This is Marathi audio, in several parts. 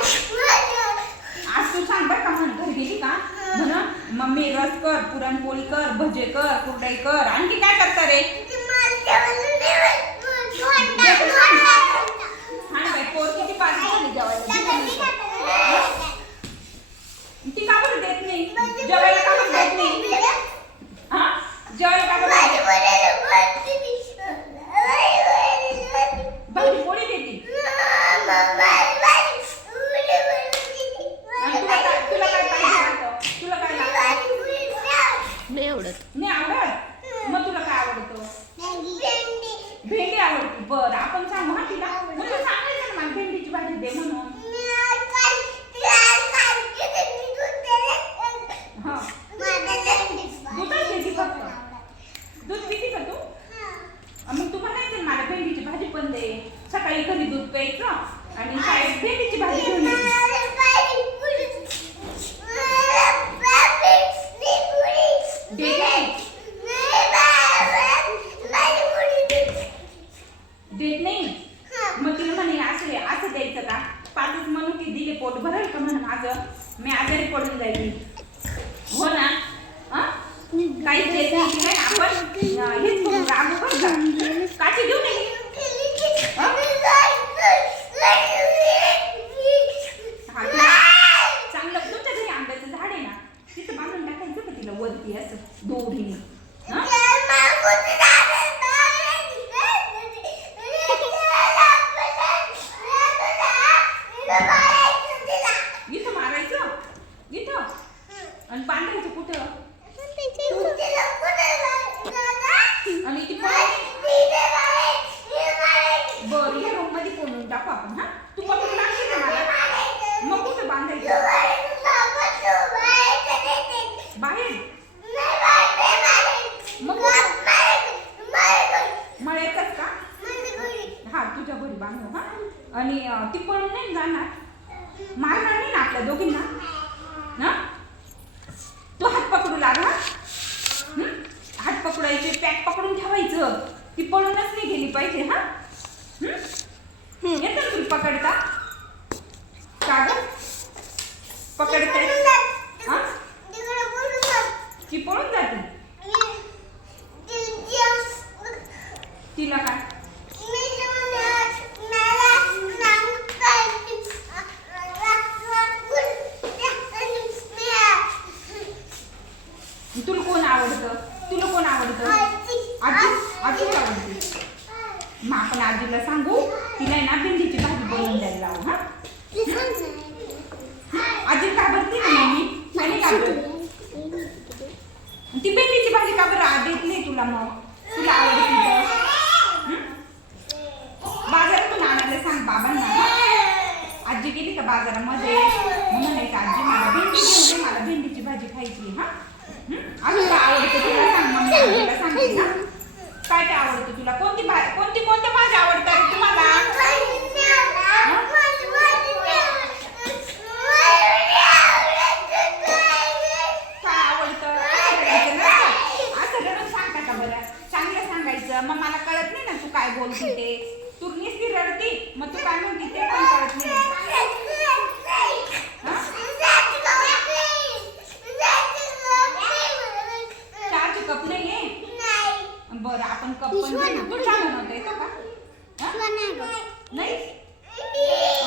आज तू सांग बरं का म्हण घरी गेली का म्हण मम्मी रस कर, पुरणपोळी कर, भजे कर, कुरडई कर, आणखी काय करता रे? पोर किती पाच झाली जेवायला ती का बरं देत नाही जेवायला का बरं देत नाही हा जेवायला का बरं भाजी पोळी देते तुला काय पाहिजे तुला काय नाही आवडत नाही आवडत मग तुला काय आवडतं भेंडी आवडते बरं आपण सांगू हा तिला मग तू सांगायचं ना मला भेंडीची भाजी दे म्हणून दूध पिती का तू मग तू म्हणायचं मला भेंडीची भाजी पण दे सकाळी घरी दूध प्यायचं आणि शाळेत भेंडीची भाजी घेऊन देत नाही मग तिला म्हणे असं द्यायचं का पाचच म्हणून की दिले पोट भरेल का म्हणून माझं मी आजारी पडून जाईल हो ना काही देत नाही आपण हेच करून रागू बरं काठी घेऊन चांगलं तुमच्या घरी आंब्याचं झाड आहे ना तिथं बांधून टाकायचं का तिला वरती असं दोघीने इथं मारायचं इथं आणि बांधायचं कुठं आणि ती बरं या रूम मध्ये कोणून टाकू आपण हा तू पकडून लागशील ना मला मग कुठं बांधायचं बाहेर मग मळ्यातच का हा तुझ्या घरी बांधू हा आणि ती पळून नाही जाणार मारणार नाही ना आपल्या दोघींना ना तू हात पकडू लाग हात पकडायचे पॅक पकडून ठेवायचं ती पळूनच नाही गेली पाहिजे हा येतं तुला पकडता का ग पकडते ती पळून जाते तिला काय तुला कोण आवडतं आजी आवडते मग आपण आजीला सांगू तिला ना भेंडीची भाजी बनवून द्यायला लावू हा आजी घाबरते ना मम्मी नाही घाबरत ती भेंडीची भाजी का बरं देत नाही तुला मग तुला आवडते बाजारातून आणायला सांग बाबांना आजी गेली का बाजारामध्ये म्हणायचं आजी मला भेंडी घेऊन दे मला भेंडीची भाजी खायची हा अजून काय आवडतं तुला सांग मग आजीला सांगते ना काय काय आवडतं तुला कोणत्या भाज्या आवडतात तुम्हाला काय आवडतं असं रडून सांगता का बरं चांगलं सांगायचं मग मला कळत नाही ना तू काय बोलते ते तू नुसती रडती मग तू काय म्हणते ते पण कळत नाही चहाचे कप नाही आहे बरं आपण कप पण तू चहा बनवता येतो का नाही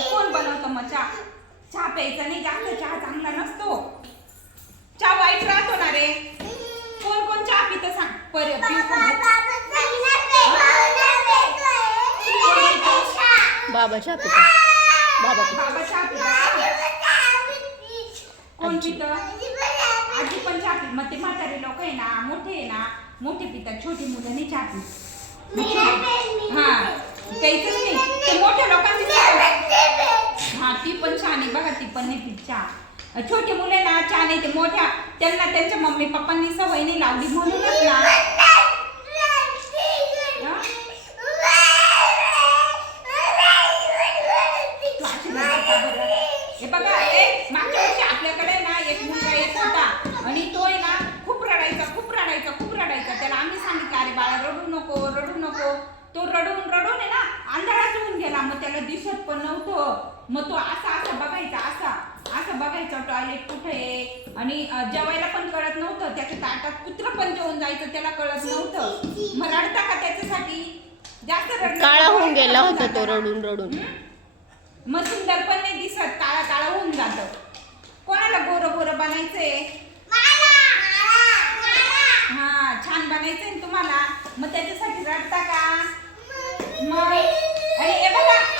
कोण बनवतं मग चहा प्यायचा नाही जास्त चहा चांगला नसतो चहा वाईट राहतो ना रे कोण चहा पितं सांग बाबा चहा पिता बाबा चहा पिता कोण पितं आजी पण चहा पित मग ते म्हातारे लोक आहे ना मोठे पितात छोटी मुलं नाही चहा पित हा प्यायचंच नाही ते मोठ्या लोकांची हा ती पण छान आहे बघा ती पण नाही पित चहा छोटे मुले ना चहा नाही ते मोठ्या त्यांना त्यांच्या मम्मी पप्पांनी सवय नाही लावली म्हणूनच ना हे बघा मागच्या वर्षी आपल्याकडे ना एक मुलगा येत होता आणि तो आहे ना खूप रडायचा त्याला आम्ही सांगितलं अरे बाळा रडू नको तो रडून आहे ना अंधारात होऊन गेला मग त्याला दिसत पण नव्हतं मग तो असा बघायचा कसं बघायचं टॉयलेट कुठे आहे आणि जेवायला पण कळत नव्हतं. त्याच्या ताटात कुत्रं पण जेवून जायचं त्याला कळत नव्हतं. मग रडता का त्याच्यासाठी? जास्त रडलं काळा तर होऊन डोळे गेला खराब होता तो होतात. रडून रडून. मग सुंदर पण नाही दिसत, काळा काळा होऊन जातं. कोणाला गोरं गोरं बनायचंय? हा छान बनायचंय ना तुम्हाला, मग त्याच्यासाठी रडता का? मग आणि हे बघा